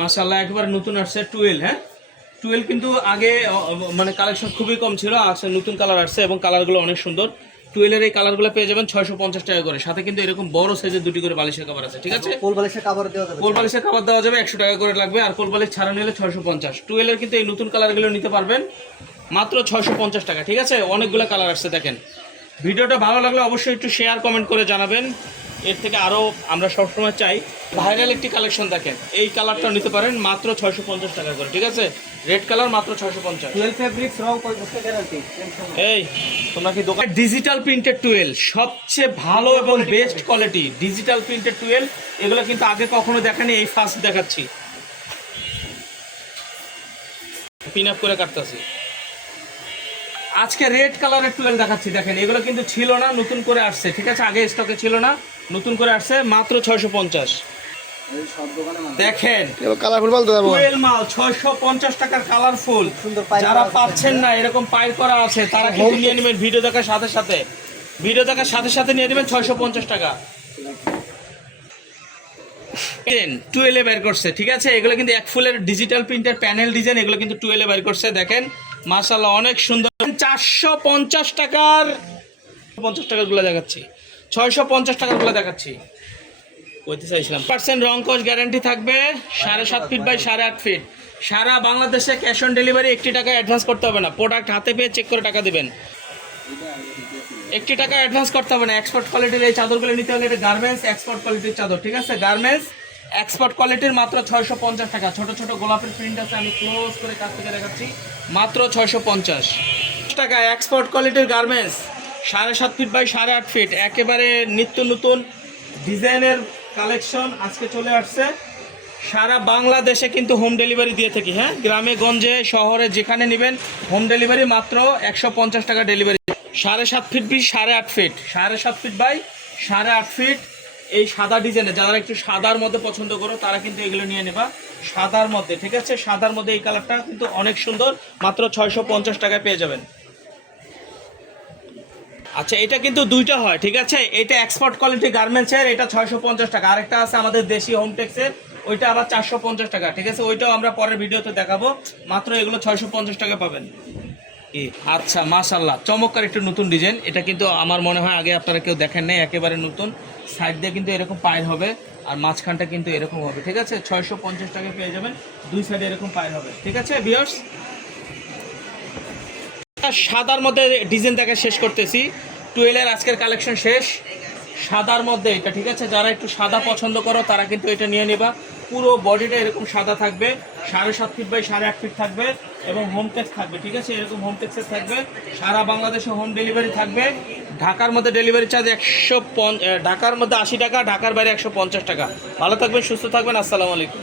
মাশাআল্লাহ একেবারে নতুন আসছে 12। হ্যাঁ 12 কিন্তু আগে মানে কালেকশন খুবই কম ছিল, আসলে নতুন কালার আসছে এবং কালারগুলো অনেক সুন্দর। 12 এর এই কালারগুলো পেয়ে যাবেন 650 টাকা করে, সাথে কিন্তু এরকম বড় সাইজের দুটি করে বালিশের কভার আছে। ঠিক আছে, কোল বালিশের কভার দেওয়া যাবে, কোল বালিশের কভার দেওয়া যাবে 100 টাকা করে লাগবে, আর কোল বালিশ ছাড়া নিলে 650। 12 এর কিন্তু এই নতুন কালারগুলো নিতে পারবেন মাত্র 650 টাকা। ঠিক আছে, অনেকগুলো কালার আসছে দেখেন। ভিডিওটা ভালো লাগলে অবশ্যই একটু শেয়ার কমেন্ট করে জানাবেন। এর থেকে আরও আমরা সবসময় চাই ভাইরাল একটি কালেকশন দেখেন, এই কালারটা নিতে পারেন মাত্র 650 টাকা করে। ঠিক আছে, রেড কালার মাত্র 650। 12 ফেব্রিক্স রং কয় বছর গ্যারান্টি? এই তোমরা কি দোকান ডিজিটাল প্রিন্টেড 12 সবচেয়ে ভালো এবং বেস্ট কোয়ালিটি ডিজিটাল প্রিন্টেড 12, এগুলো কিন্তু আগে কখনো দেখানি, এই ফার্স্ট দেখাচ্ছি। পিন আপ করে কাটতেছি। আজকে রেড কালারের 12 দেখাচ্ছি দেখেন, এগুলো কিন্তু ছিল না, নতুন করে আসছে। ঠিক আছে, আগে স্টকে ছিল না, নতুন করে আসছে মাত্র 650। দেখেন কালারফুল বলতে পারবো 12 মাল 650 টাকার কালারফুল। যারা পাচ্ছেন না এরকম পাই করা আছে তারা কিন্তু নিয়ে নেবেন, ভিডিও দেখার সাথে সাথে, ভিডিও দেখার সাথে সাথে নিয়ে নেবেন 650 টাকা। 12 বের করছে। ঠিক আছে, এগুলো কিন্তু এক ফুলের ডিজিটাল প্রিন্টের প্যানেল ডিজাইন, এগুলো কিন্তু 12 বের করছে দেখেন, মাশাআল্লাহ অনেক সুন্দর। 450 টাকার 50 টাকার গুলো দেখাচ্ছি, 650 টাকার গুলো দেখাচ্ছি। বলতে চাইছিলাম 100% রং কস গ্যারান্টি থাকবে, 7.5 ফিট বাই 8.5 ফিট। সারা বাংলাদেশে ক্যাশ অন ডেলিভারি, 1 টাকা অ্যাডভান্স করতে হবে না, প্রোডাক্ট হাতে পেয়ে চেক করে টাকা দেবেন। 1 টাকা অ্যাডভান্স করতে হবে না। এক্সপোর্ট কোয়ালিটির এই চাদরগুলো নিতে হলে এটা গার্মেন্টস এক্সপোর্ট কোয়ালিটির চাদর। ঠিক আছে, গার্মেন্টস এক্সপোর্ট কোয়ালিটির মাত্র 650 টাকা। ছোট ছোট গোলাপের প্রিন্ট আছে, আমি ক্লোজ করে কাছ থেকে দেখাচ্ছি, মাত্র 650 টাকা। এক্সপোর্ট কোয়ালিটির গার্মেন্টস 7.5 ফিট বাই 8.5 ফিট, একেবারে নিত্য নতুন ডিজাইনের কালেকশন আজকে চলে আসছে। সারা বাংলাদেশে কিন্তু হোম ডেলিভারি দিয়ে থাকি। হ্যাঁ, গ্রামে গঞ্জে শহরে যেখানে নেবেন হোম ডেলিভারি মাত্র 150 টাকা delivery. 7.5 feet by 8.5 feet, 7.5 feet by 8.5 feet. এই সাদা ডিজাইনে যারা একটু সাদার মধ্যে পছন্দ করো তারা কিন্তু এগুলো নিয়ে নেবা, সাদার মধ্যে। ঠিক আছে, সাদার মধ্যে এই কালারটা কিন্তু অনেক সুন্দর, মাত্র 650 টাকায় পেয়ে যাবেন। আচ্ছা, এটা কিন্তু দুইটা হয়। ঠিক আছে, এটা এক্সপোর্ট কোয়ালিটি গার্মেন্টসের, এটা 650 টাকা। আরেকটা আছে আমাদের দেশি হোমটেক্সের, ওইটা আবার 450 টাকা। ঠিক আছে, ওইটাও আমরা পরের ভিডিওতে দেখাবো, মাত্র এগুলো 650 টাকা পাবেন। আচ্ছা, মাশাআল্লাহ চমৎকার একটু নতুন ডিজাইন। এটা কিন্তু আমার মনে হয় আগে আপনারা কেউ দেখেন নাই, একেবারে নতুন। সাইড দিয়ে কিন্তু এরকম পায়ের হবে, আর মাঝখানটা কিন্তু এরকম হবে। ঠিক আছে, 650 টাকা পেয়ে যাবেন, দুই সাইডে এরকম পায়ের হবে। ঠিক আছে ভিউয়ার্স, সাদার মধ্যে ডিজাইন দেখা শেষ করতেছি। 12 এর আজকের কালেকশন শেষ সাদার মধ্যে এটা। ঠিক আছে, যারা একটু সাদা পছন্দ করো তারা কিন্তু এটা নিয়ে নেবা। পুরো বডিটা এরকম সাদা থাকবে, 7.5 ফিট বাই 8.5 ফিট থাকবে এবং হোম টেক্স থাকবে। ঠিক আছে, এরকম হোম টেক্সের থাকবে, সারা বাংলাদেশে হোম ডেলিভারি থাকবে। ঢাকার মধ্যে ডেলিভারি চার্জ 150, ঢাকার মধ্যে 80 টাকা, ঢাকার বাইরে 150 টাকা। ভালো থাকবেন, সুস্থ থাকবেন, আসসালামু আলাইকুম।